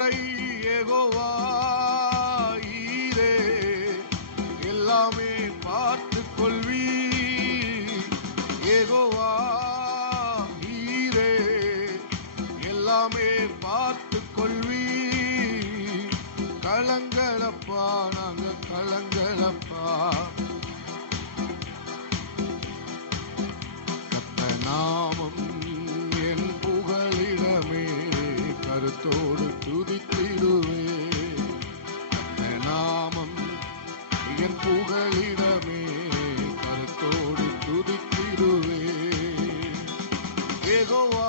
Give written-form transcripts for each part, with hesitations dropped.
யெகோவா ஈரே, எல்லாமே பார்த்து கொள்வி. யெகோவா ஈரே, எல்லாமே பார்த்து கொள்வி. கலங்களப்பா, நாங்க கலங்களப்பா. கர்த்த நாமம் என் புகலிடமே, கருத்தோடு துதித்திடுவே. கர்த்த நாமம் என் புகலிடமே, கருத்தோடு துதித்திடுவே. யெகோவா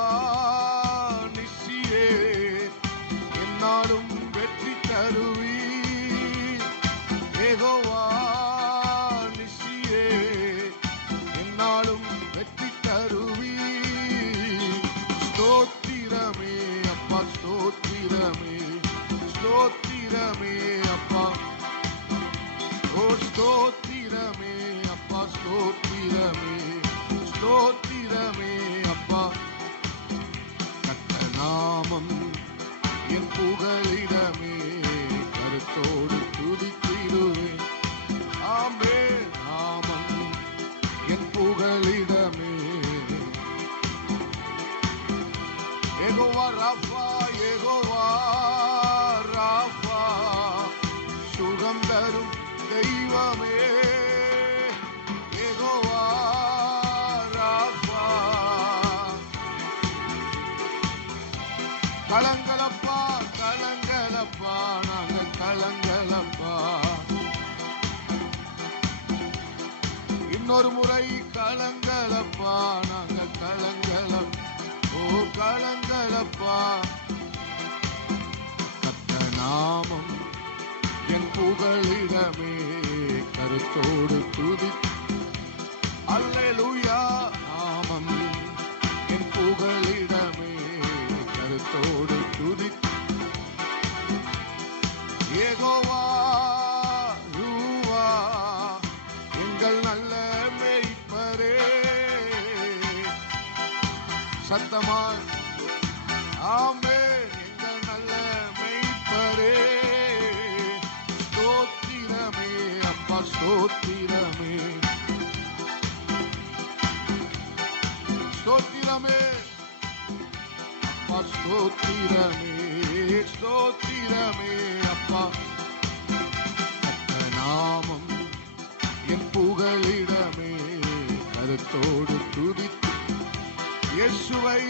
நிசியே, என்னாலும் வெற்றி தருவி. யெகோவா நிசியே, என்னாலும் வெற்றி தருவி. ஸ்தோத்திரமே அப்பா, ஸ்தோத்திரமே, ஸ்தோத்திரமே அப்பா. ஓ ஸ்தோத்திரமே அப்பா, ஸ்தோத்திரமே, ஸ்தோத்திரமே அப்பா. கர்த்த நாமம் என் புகலிடமே, கருத்தோடு துதித்திடுவேன். ஆமே நாமம் என் புகலிடமே. யெகோவா ராஃபா, யெகோவா ராஃபா, சுகம் தரும் தெய்வமே. யெகோவா ராஃபா, கலங்களப்பா, கலங்களப்பா, நாங்க கலங்களப்பா. இன்னொரு முறை கலங்களப்பா, நாங்க கலங்களப்பா. ஓ கலங்களப்பா. கர்த்த நாமம் என் புகலிடமே, கருத்தோடு துதி. அல்லேலூயா. நாமம் என் புகலிடமே, கருத்தோடு துதி. யெகோவா ரூவா, எங்கள் நல்ல மேய்ப்பரே. சத்தமாய் ஆமே, எங்கள் நல்ல மேய்ப்பரே. ஸ்தோத்திரமே அப்பா, ஸ்தோத்திரமே, ஸ்தோத்திரமே அப்பா, ஸ்தோத்திரமே, ஸ்தோத்திரமே அப்பா. கர்த்த நாமம் என் புகலிடமே, கருத்தோடு துதித்து. இயேசுவை